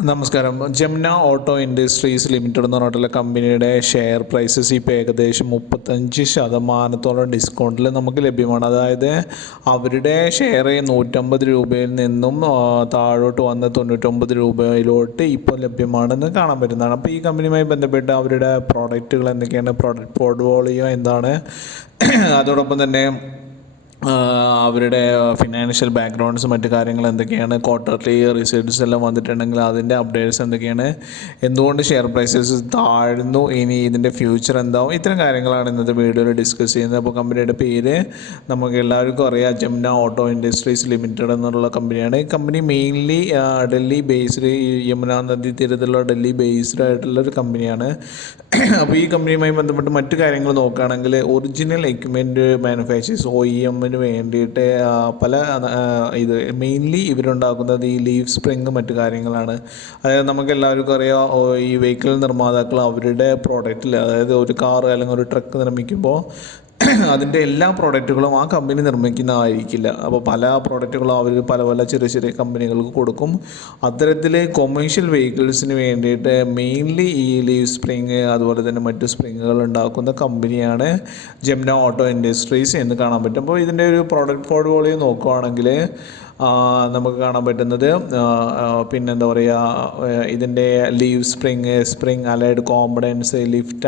നമസ്കാരം. ജംന auto industries limited എന്ന് പറഞ്ഞിട്ടുള്ള കമ്പനിയുടെ ഷെയർ പ്രൈസസ് ഇപ്പോൾ ഏകദേശം 35% ഡിസ്കൗണ്ടിൽ നമുക്ക് ലഭ്യമാണ്. അതായത് അവരുടെ ഷെയർ 150 രൂപയിൽ നിന്നും താഴോട്ട് വന്ന് 99 രൂപയിലോട്ട് ഇപ്പോൾ ലഭ്യമാണെന്ന് കാണാൻ പറ്റുന്നതാണ്. അപ്പോൾ ഈ കമ്പനിയുമായി ബന്ധപ്പെട്ട് അവരുടെ പ്രോഡക്റ്റുകൾ എന്തൊക്കെയാണ്, പ്രോഡക്റ്റ് പോർട്ട്ഫോളിയോ എന്താണ്, അതോടൊപ്പം തന്നെ അവരുടെ ഫിനാൻഷ്യൽ ബാക്ക്ഗ്രൗണ്ട്സ് മറ്റു കാര്യങ്ങൾ എന്തൊക്കെയാണ്, ക്വാർട്ടർലി റിസൾട്ട്സ് എല്ലാം വന്നിട്ടുണ്ടെങ്കിൽ അതിൻ്റെ അപ്ഡേറ്റ്സ് എന്തൊക്കെയാണ്, എന്തുകൊണ്ട് ഷെയർ പ്രൈസസ് താഴ്ന്നു, ഇനി ഇതിൻ്റെ ഫ്യൂച്ചർ എന്താവും, ഇത്തരം കാര്യങ്ങളാണ് ഇന്നത്തെ വീഡിയോയിൽ ഡിസ്കസ് ചെയ്യുന്നത്. അപ്പോൾ കമ്പനിയുടെ പേര് നമുക്ക് എല്ലാവർക്കും അറിയാം, ജംന ഓട്ടോ ഇൻഡസ്ട്രീസ് ലിമിറ്റഡ് എന്നുള്ള കമ്പനിയാണ്. ഈ company mainly Delhi based, Yamuna നദി തീരത്തുള്ള ഡൽഹി ബേസ്ഡ് ആയിട്ടുള്ളൊരു കമ്പനിയാണ്. അപ്പോൾ ഈ കമ്പനിയുമായി ബന്ധപ്പെട്ട് മറ്റു കാര്യങ്ങൾ നോക്കുകയാണെങ്കിൽ ഒറിജിനൽ എക്യുപ്മെൻറ്റ് മാനുഫാക്ചേഴ്സ് OEM വേണ്ടിയിട്ട് പല ഇത് മെയിൻലി ഇവരുണ്ടാക്കുന്നത് ഈ ലീഫ് സ്പ്രിങ് മറ്റു കാര്യങ്ങളാണ്. അതായത് നമുക്ക് എല്ലാവർക്കും അറിയാം, ഈ വെഹിക്കിൾ നിർമ്മാതാക്കൾ അവരുടെ പ്രോഡക്റ്റിൽ, അതായത് ഒരു കാർ അല്ലെങ്കിൽ ഒരു ട്രക്ക് നിർമ്മിക്കുമ്പോൾ അതിൻ്റെ എല്ലാ പ്രോഡക്റ്റുകളും ആ കമ്പനി നിർമ്മിക്കുന്നതായിരിക്കില്ല. അപ്പോൾ പല പ്രോഡക്റ്റുകളും അവർ പല പല ചെറിയ ചെറിയ കമ്പനികൾക്ക് കൊടുക്കും. അത്തരത്തിൽ കൊമേഴ്ഷ്യൽ വെഹിക്കിൾസിന് വേണ്ടിയിട്ട് മെയിൻലി ഈ ലീവ് സ്പ്രിങ് അതുപോലെ തന്നെ മറ്റു സ്പ്രിങ്ങുകൾ ഉണ്ടാക്കുന്ന കമ്പനിയാണ് ജംന ഓട്ടോ ഇൻഡസ്ട്രീസ് എന്ന് കാണാൻ പറ്റും. അപ്പോൾ ഇതിൻ്റെ ഒരു പ്രോഡക്റ്റ് പോർട്ട്ഫോളിയോ നോക്കുകയാണെങ്കിൽ നമുക്ക് കാണാൻ പറ്റുന്നത് പിന്നെന്താ പറയുക, ഇതിൻ്റെ leaf spring allied components, lift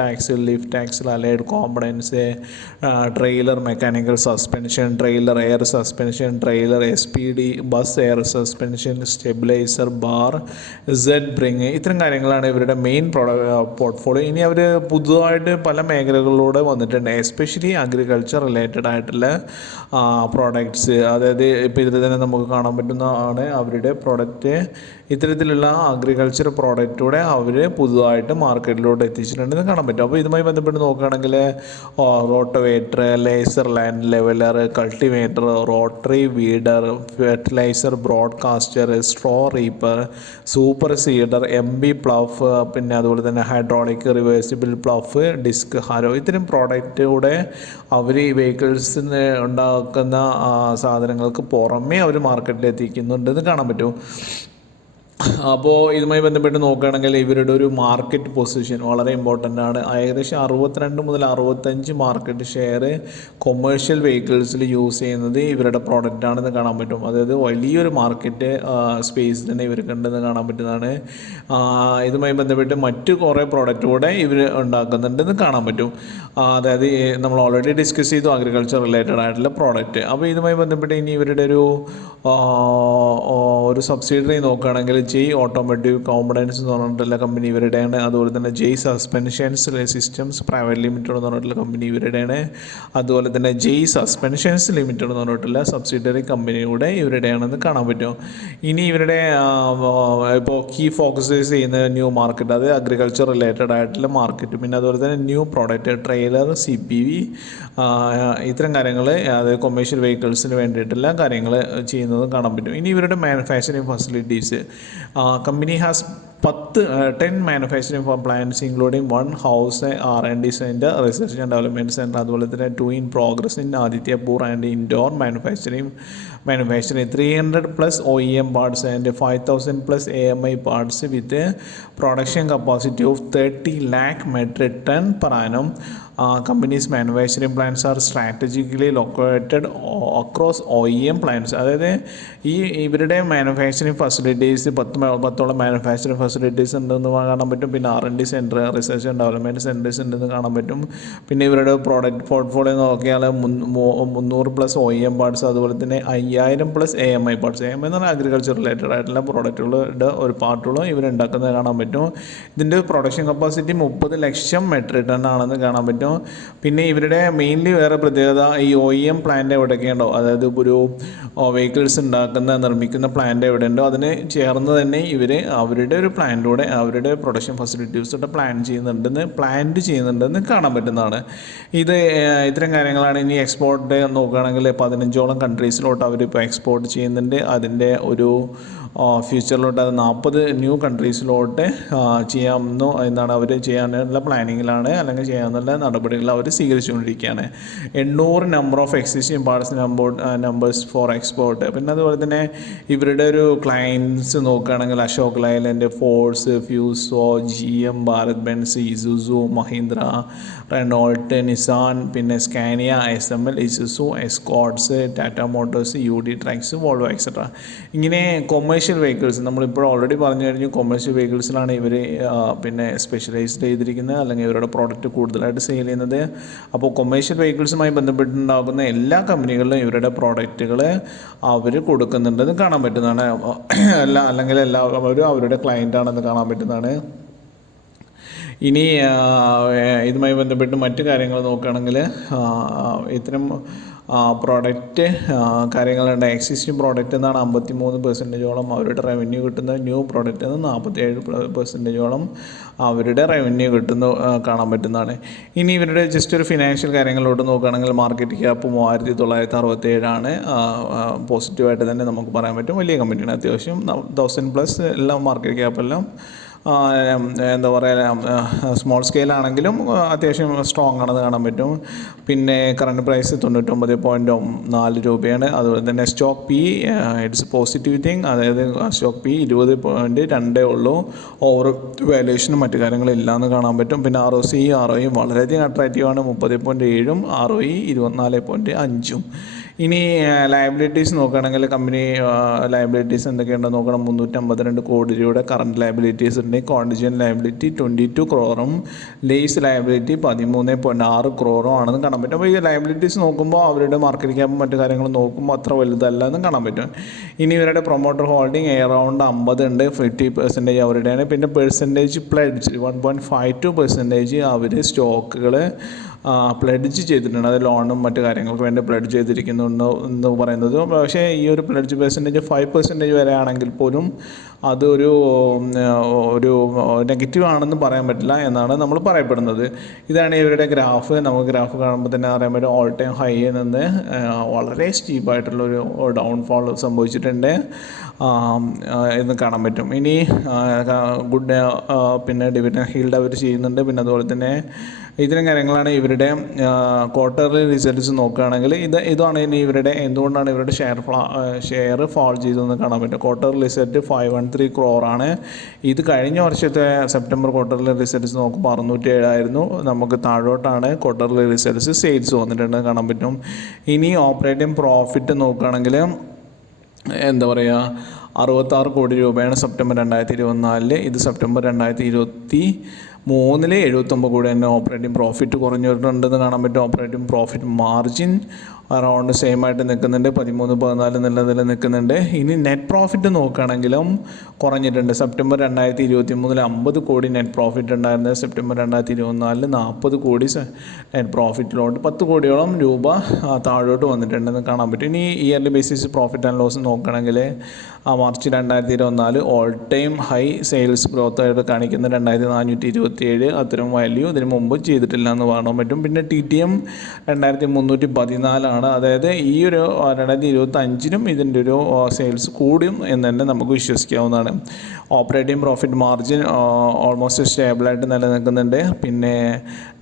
axle allied components, trailer mechanical suspension, trailer air suspension, trailer SPD bus air suspension, stabiliser bar, Z spring, ഇത്തരം കാര്യങ്ങളാണ് ഇവരുടെ മെയിൻ പോർട്ട്ഫോളിയോ. ഇനി അവർ പുതുതായിട്ട് പല മേഖലകളിലൂടെ വന്നിട്ടുണ്ട്, എസ്പെഷ്യലി അഗ്രികൾച്ചർ റിലേറ്റഡ് ആയിട്ടുള്ള പ്രോഡക്ട്സ്. അതായത് ഇപ്പോൾ ഇതിൽ തന്നെ നമുക്ക് കാണാൻ പറ്റുന്നതാണ് അവരുടെ പ്രോഡക്റ്റ്. ഇത്തരത്തിലുള്ള അഗ്രികൾച്ചർ പ്രോഡക്റ്റൂടെ അവർ പുതുതായിട്ട് മാർക്കറ്റിലോട്ട് എത്തിച്ചിട്ടുണ്ടെന്ന് കാണാൻ പറ്റും. അപ്പോൾ ഇതുമായി ബന്ധപ്പെട്ട് നോക്കുകയാണെങ്കിൽ rotavator, laser land leveller, cultivator, rotary weeder, fertiliser broadcaster, straw reaper, super seeder, MB plough, പിന്നെ അതുപോലെ തന്നെ hydraulic reversible plough, disc harrow, ഇത്തരം പ്രോഡക്റ്റൂടെ അവർ ഈ വെഹിക്കിൾസിന് ഉണ്ടാക്കുന്ന സാധനങ്ങൾക്ക് പുറമേ അവർ മാർക്കറ്റിൽ എത്തിക്കുന്നുണ്ടെന്ന് കാണാൻ പറ്റും. അപ്പോൾ ഇതുമായി ബന്ധപ്പെട്ട് നോക്കുകയാണെങ്കിൽ ഇവരുടെ ഒരു മാർക്കറ്റ് പൊസിഷൻ വളരെ ഇമ്പോർട്ടൻ്റ് ആണ്. ഏകദേശം 62 മുതൽ 65 മാർക്കറ്റ് ഷെയർ കൊമേഴ്ഷ്യൽ വെഹിക്കിൾസിൽ യൂസ് ചെയ്യുന്നത് ഇവരുടെ പ്രോഡക്റ്റാണെന്ന് കാണാൻ പറ്റും. അതായത് വലിയൊരു മാർക്കറ്റ് സ്പേസ് തന്നെ ഇവർക്കുണ്ടെന്ന് കാണാൻ പറ്റുന്നതാണ്. ഇതുമായി ബന്ധപ്പെട്ട് മറ്റു കുറേ പ്രോഡക്റ്റ് കൂടെ ഇവർ ഉണ്ടാക്കുന്നുണ്ടെന്ന് കാണാൻ പറ്റും. അതായത് നമ്മൾ ഓൾറെഡി ഡിസ്കസ് ചെയ്തു അഗ്രികൾച്ചർ റിലേറ്റഡ് ആയിട്ടുള്ള പ്രോഡക്റ്റ്. അപ്പോൾ ഇതുമായി ബന്ധപ്പെട്ട് ഇനി ഇവരുടെ ഒരു സബ്സിഡറി നോക്കുകയാണെങ്കിൽ ഓട്ടോമോട്ടീവ് കോമ്പണൻസ് എന്ന് പറഞ്ഞിട്ടുള്ള കമ്പനി ഇവരുടെയാണ്. അതുപോലെ തന്നെ സസ്പെൻഷൻസ് സിസ്റ്റംസ് പ്രൈവറ്റ് ലിമിറ്റഡ് എന്ന് പറഞ്ഞിട്ടുള്ള കമ്പനി ഇവരുടെയാണ്. അതുപോലെ തന്നെ സസ്പെൻഷൻസ് ലിമിറ്റഡ് എന്ന് പറഞ്ഞിട്ടുള്ള സബ്സിഡറി കമ്പനിയുടെ ഇവരുടെയാണെന്ന് കാണാൻ പറ്റും. ഇനി ഇവരുടെ ഇപ്പോൾ കീ ഫോക്കസേഴ്സ് ചെയ്യുന്ന ന്യൂ മാർക്കറ്റ്, അത് അഗ്രികൾച്ചർ റിലേറ്റഡ് ആയിട്ടുള്ള മാർക്കറ്റ്, പിന്നെ അതുപോലെ തന്നെ ന്യൂ പ്രോഡക്റ്റ്, ട്രെയിലർ, CPV, ഇത്തരം കാര്യങ്ങൾ, അതായത് കൊമേഴ്ഷ്യൽ വെഹിക്കിൾസിന് വേണ്ടിയിട്ടുള്ള കാര്യങ്ങൾ ചെയ്യുന്നത് കാണാൻ പറ്റും. ഇനി ഇവരുടെ manufacturing facilities, company has 10 manufacturing plants including 1 house R&D center, research and development center, അതുപോലെ തന്നെ 2 in progress in Adityapur and indoor manufacturing 300+ OEM parts and 5,000+ AMI parts with a production capacity of 30 lakh metric ton per annum. Companies manufacturing plants are strategically located across OEM plants. അതായത് ഇവരുടെ manufacturing facilities 10 manufacturing facilities ഉണ്ടെന്ന് കാണാൻ പറ്റും. പിന്നെ R&D centre, research and development centres ഉണ്ടെന്ന് കാണാൻ പറ്റും. പിന്നെ ഇവരുടെ പ്രോഡക്റ്റ് പോർട്ട്ഫോളിയോ നോക്കിയാൽ 300+ OEM പാർട്സ്, അതുപോലെ തന്നെ 5000+ AMI പാർട്സ്. AMI എന്ന് പറഞ്ഞാൽ അഗ്രികൾച്ചർ റിലേറ്റഡ് ആയിട്ടുള്ള പ്രോഡക്റ്റുകളുടെ ഒരു പാർട്ടുകളും ഇവരുണ്ടാക്കുന്നത് കാണാൻ പറ്റും. ഇതിൻ്റെ പ്രൊഡക്ഷൻ കപ്പാസിറ്റി 30 ലക്ഷം മെട്രിക് ടൺ ആണെന്ന് കാണാൻ പറ്റും. പിന്നെ ഇവരുടെ മെയിൻലി വേറെ പ്രത്യേകത, ഈ OEM പ്ലാന്റ് എവിടെയൊക്കെയുണ്ടോ, അതായത് ഒരു വെഹിക്കിൾസ് നിർമ്മിക്കുന്ന പ്ലാന്റ് എവിടെ ഉണ്ടോ അതിന് ചേർന്ന് തന്നെ ഇവർ അവരുടെ ഒരു പ്ലാന്റിലൂടെ അവരുടെ പ്രൊഡക്ഷൻ ഫെസിലിറ്റീസോടെ പ്ലാന്റ് ചെയ്യുന്നുണ്ടെന്ന് കാണാൻ പറ്റുന്നതാണ്. ഇത്തരം കാര്യങ്ങളാണ്. ഇനി എക്സ്പോർട്ട് നോക്കുകയാണെങ്കിൽ 15ഓളം കൺട്രീസിലോട്ട് അവരിപ്പോൾ എക്സ്പോർട്ട് ചെയ്യുന്നുണ്ട്. അതിൻ്റെ ഒരു ഫ്യൂച്ചറിലോട്ട് അത് 40 ന്യൂ കൺട്രീസിലോട്ട് ചെയ്യാമെന്നോ എന്നാണ് അവർ ചെയ്യാനുള്ള പ്ലാനിങ്ങിലാണ്, അല്ലെങ്കിൽ ചെയ്യാനുള്ള നടപടികൾ അവർ സ്വീകരിച്ചുകൊണ്ടിരിക്കുകയാണ്. 800 number of existing parts numbers for export. പിന്നെ അതുപോലെ തന്നെ ഇവരുടെ ഒരു ക്ലയൻസ് നോക്കുകയാണെങ്കിൽ Ashok Leyland, Force, Fuso, GM, Bharat Benz, Isuzu, Mahindra, Renault, Nissan, പിന്നെ Scania, SML, Isuzu, Escorts, Tata Motors, UD trucks, Volvo etcetera. ഇങ്ങനെ കൊമേഴ്ഷ്യൽ വെഹിക്കിൾസ് നമ്മളിപ്പോൾ ഓൾറെഡി പറഞ്ഞു കഴിഞ്ഞു. കൊമേഴ്ഷ്യൽ വെഹിക്കിൾസിലാണ് ഇവർ പിന്നെ സ്പെഷ്യലൈസ്ഡ് ചെയ്തിരിക്കുന്നത്, അല്ലെങ്കിൽ ഇവരുടെ പ്രോഡക്റ്റ് കൂടുതലായിട്ട് സെയിൽ ചെയ്യുന്നത്. അപ്പോൾ കൊമേഴ്ഷ്യൽ വെഹിക്കിൾസുമായി ബന്ധപ്പെട്ടുണ്ടാകുന്ന എല്ലാ കമ്പനികളിലും ഇവരുടെ പ്രോഡക്റ്റുകൾ അവർ കൊടുക്കുന്നുണ്ടെന്ന് കാണാൻ പറ്റുന്നതാണ്. അല്ലെങ്കിൽ എല്ലാവരും അവരുടെ ക്ലയൻ്റാണെന്ന് കാണാൻ പറ്റുന്നതാണ്. ഇനി ഇതുമായി ബന്ധപ്പെട്ട് മറ്റു കാര്യങ്ങൾ നോക്കുകയാണെങ്കിൽ ഇത്തരം പ്രോഡക്റ്റ് കാര്യങ്ങളുണ്ട്. എക്സിസ്റ്റിംഗ് പ്രോഡക്റ്റ് എന്നാണ് 53% അവരുടെ റവന്യൂ കിട്ടുന്നത്. ന്യൂ പ്രോഡക്റ്റ് എന്ന് 47% അവരുടെ റവന്യൂ കിട്ടുന്ന കാണാൻ പറ്റുന്നതാണ്. ഇനി ഇവരുടെ ജസ്റ്റ് ഒരു ഫിനാൻഷ്യൽ കാര്യങ്ങളിലോട്ട് നോക്കുകയാണെങ്കിൽ മാർക്കറ്റ് ക്യാപ്പ് 3967 പോസിറ്റീവായിട്ട് തന്നെ നമുക്ക് പറയാൻ പറ്റും. വലിയ കമ്പനിയാണ്, അത്യാവശ്യം 1000+ എല്ലാം മാർക്കറ്റ് ക്യാപ്പെല്ലാം എന്താ പറയുക സ്മോൾ സ്കെയിലാണെങ്കിലും അത്യാവശ്യം സ്ട്രോങ് ആണെന്ന് കാണാൻ പറ്റും. പിന്നെ കറണ്ട് പ്രൈസ് 99.4 രൂപയാണ്. അതുപോലെ തന്നെ stock P it's positive thing, അതായത് സ്റ്റോക്ക് പി 20.2 ഉള്ളൂ. ഓവർ വാല്യുവേഷനും മറ്റു കാര്യങ്ങളില്ല എന്ന് കാണാൻ പറ്റും. പിന്നെ ROE വളരെയധികം അട്രാക്റ്റീവാണ്, 30.7, ROE 24.5. ഇനി ലയബിലിറ്റീസ് നോക്കുകയാണെങ്കിൽ കമ്പനി ലയബിലിറ്റീസ് എന്തൊക്കെയുണ്ടെന്ന് നോക്കണം. 352 കോടി രൂപയുടെ കറണ്ട് ലയബിലിറ്റീസ് ഉണ്ട്. Contingent liability 22 crore, lease liability 13.6 crore ആണെന്ന് കാണാൻ പറ്റും. അപ്പോൾ ഈ ലയബിലിറ്റീസ് നോക്കുമ്പോൾ അവരുടെ മാർക്കറ്റ് ക്യാപ്പും മറ്റു കാര്യങ്ങളും നോക്കുമ്പോൾ അത്ര വലുതല്ല എന്ന് കാണാൻ പറ്റും. ഇനി ഇവരുടെ പ്രൊമോട്ടർ ഹോൾഡിംഗ് അറൗണ്ട് 50 ഉണ്ട്, 50% അവരുടെയാണ്. പിന്നെ പെർസെൻറ്റേജ് പ്ലെഡ്ജ് 1.52% അവർ സ്റ്റോക്കുകൾ പ്ലെഡ്ജ് ചെയ്തിട്ടുണ്ട്. അത് ലോണും മറ്റു കാര്യങ്ങൾക്ക് വേണ്ടി പ്ലെഡ്ജ് ചെയ്തിരിക്കുന്നുണ്ട് എന്ന് പറയുന്നത്. പക്ഷേ ഈ ഒരു പ്ലെഡ്ജ് പെർസെൻറ്റേജ് 5% വരെ ആണെങ്കിൽ പോലും അതൊരു നെഗറ്റീവ് ആണെന്ന് പറയാൻ പറ്റില്ല എന്നാണ് നമ്മൾ പറയപ്പെടുന്നത്. ഇതാണ് ഇവരുടെ ഗ്രാഫ്. നമുക്ക് ഗ്രാഫ് കാണുമ്പോൾ തന്നെ അറിയാൻ പറ്റും ഓൾ ടൈം ഹൈയിൽ നിന്ന് വളരെ സ്റ്റീപ്പായിട്ടുള്ളൊരു ഡൗൺഫോൾ സംഭവിച്ചിട്ടുണ്ട് എന്ന് കാണാൻ പറ്റും. ഇനി ഗുഡ് പിന്നെ ഡിവിഡൻഡ് ഹീൽഡ് അവർ ചെയ്യുന്നുണ്ട്. പിന്നെ അതുപോലെ തന്നെ ഇത്തരം കാര്യങ്ങളാണ് ഇവരുടെ ക്വാർട്ടർലി റിസൾട്ട്സ് നോക്കുകയാണെങ്കിൽ ഇതാണ് ഇനി ഇവരുടെ എന്തുകൊണ്ടാണ് ഇവരുടെ ഷെയർ ഫാൾ ചെയ്തതെന്ന് കാണാൻ പറ്റും. ക്വാർട്ടർലി റിസൾട്ട് 513 crore ആണ്. ഇത് കഴിഞ്ഞ വർഷത്തെ സെപ്റ്റംബർ ക്വാർട്ടർലി റിസൾട്ട്സ് നോക്കുമ്പോൾ 607 ആയിരുന്നു. നമുക്ക് താഴോട്ടാണ് ക്വാർട്ടർലി റിസൾട്ട്സ് സെയിൽസ് വന്നിട്ടുണ്ടെന്ന് കാണാൻ പറ്റും. ഇനി ഓപ്പറേറ്റിംഗ് പ്രോഫിറ്റ് നോക്കുകയാണെങ്കിൽ എന്താ പറയുക 66 കോടി രൂപയാണ് സെപ്റ്റംബർ 2024. ഇത് സെപ്റ്റംബർ 2023 79 കോടി തന്നെ ഓപ്പറേറ്റിംഗ് പ്രോഫിറ്റ് കുറഞ്ഞിട്ടുണ്ടെന്ന് കാണാൻ പറ്റും. Operating profit margin around same ആയിട്ട് നിൽക്കുന്നുണ്ട്, 13-14 എന്നുള്ളതിൽ നിൽക്കുന്നുണ്ട്. ഇനി നെറ്റ് പ്രോഫിറ്റ് നോക്കുകയാണെങ്കിലും കുറഞ്ഞിട്ടുണ്ട്. സെപ്റ്റംബർ 2023 50 കോടി നെറ്റ് പ്രോഫിറ്റ് ഉണ്ടായിരുന്നത് സെപ്റ്റംബർ 2024 40 കോടി നെറ്റ് പ്രോഫിറ്റിലോട്ട് 10 കോടിയോളം രൂപ താഴോട്ട് വന്നിട്ടുണ്ടെന്ന് കാണാൻ പറ്റും. ഇനി yearly basis profit and loss നോക്കുകയാണെങ്കിൽ March 2024 all time high sales growth ആയിട്ട് കാണിക്കുന്ന 2427 അത്തരം വാല്യൂ ഇതിന് മുമ്പ് ചെയ്തിട്ടില്ല എന്ന് കാണാൻ പറ്റും. പിന്നെ TTM 2314 ആണ്. അതായത് ഈ ഒരു 2025 ഇതിൻ്റെ ഒരു സെയിൽസ് കൂടും എന്ന് തന്നെ നമുക്ക് വിശ്വസിക്കാവുന്നതാണ്. ഓപ്പറേറ്റിംഗ് പ്രോഫിറ്റ് മാർജിൻ ഓൾമോസ്റ്റ് സ്റ്റേബിളായിട്ട് നിലനിൽക്കുന്നുണ്ട്. പിന്നെ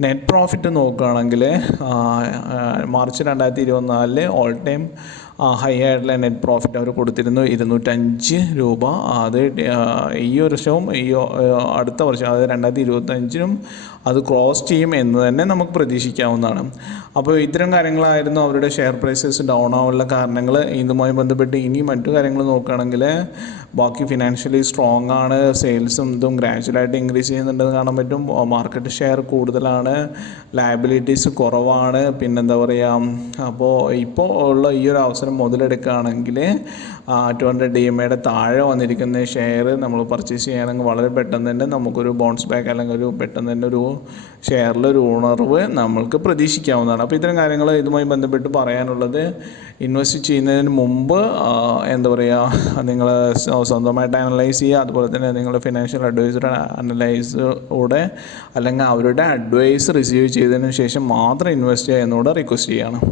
നെറ്റ് പ്രോഫിറ്റ് നോക്കുകയാണെങ്കിൽ മാർച്ച് 2024 ഓൾ ടൈം ഹൈ ആയിട്ടുള്ള നെറ്റ് പ്രോഫിറ്റ് അവർ കൊടുത്തിരുന്നു 205 രൂപ. അത് ഈ വർഷവും അടുത്ത വർഷം അതായത് 2025 അത് ക്രോസ് ചെയ്യും എന്ന് തന്നെ നമുക്ക് പ്രതീക്ഷിക്കാവുന്നതാണ്. അപ്പോൾ ഇത്തരം കാര്യങ്ങളായിരുന്നു അവരുടെ ഷെയർ പ്രൈസസ് ഡൗൺ ആവാനുള്ള കാരണങ്ങൾ. ഇതുമായി ബന്ധപ്പെട്ട് ഇനി മറ്റു കാര്യങ്ങൾ നോക്കുകയാണെങ്കിൽ ബാക്കി ഫിനാൻഷ്യലി സ്ട്രോങ് ആണ്, സെയിൽസും ഇതും ഗ്രാജുവലായിട്ട് ഇൻക്രീസ് ചെയ്യുന്നുണ്ടെന്ന് കാണാൻ പറ്റും. മാർക്കറ്റ് ഷെയർ കൂടുതലാണ്, ലയബിലിറ്റീസ് കുറവാണ്. പിന്നെന്താ പറയുക, അപ്പോൾ ഇപ്പോൾ ഉള്ള ഈ ഒരു അവസരം മുതലെടുക്കുകയാണെങ്കിൽ 200 DMAയുടെ താഴെ വന്നിരിക്കുന്ന ഷെയർ നമ്മൾ പർച്ചേസ് ചെയ്യുകയാണെങ്കിൽ വളരെ പെട്ടെന്ന് തന്നെ നമുക്കൊരു ബൗൺസ് ബാക്ക് അല്ലെങ്കിൽ ഒരു പെട്ടെന്ന് തന്നെ ഒരു ഷെയറിലൊരു ഉണർവ് നമ്മൾക്ക് പ്രതീക്ഷിക്കാവുന്നതാണ്. അപ്പോൾ ഇത്തരം കാര്യങ്ങൾ ഇതുമായി ബന്ധപ്പെട്ട് പറയാനുള്ളത്. ഇൻവെസ്റ്റ് ചെയ്യുന്നതിന് മുമ്പ് എന്താ പറയുക, നിങ്ങൾ സ്വന്തമായിട്ട് അനലൈസ് ചെയ്യുക. അതുപോലെ തന്നെ നിങ്ങളുടെ ഫിനാൻഷ്യൽ അഡ്വൈസർ അനലൈസോടെ അല്ലെങ്കിൽ അവരുടെ അഡ്വൈസ് റിസീവ് ചെയ്തതിന് ശേഷം മാത്രം ഇൻവെസ്റ്റ് ചെയ്യുക എന്നോട് റിക്വസ്റ്റ് ചെയ്യുകയാണ്.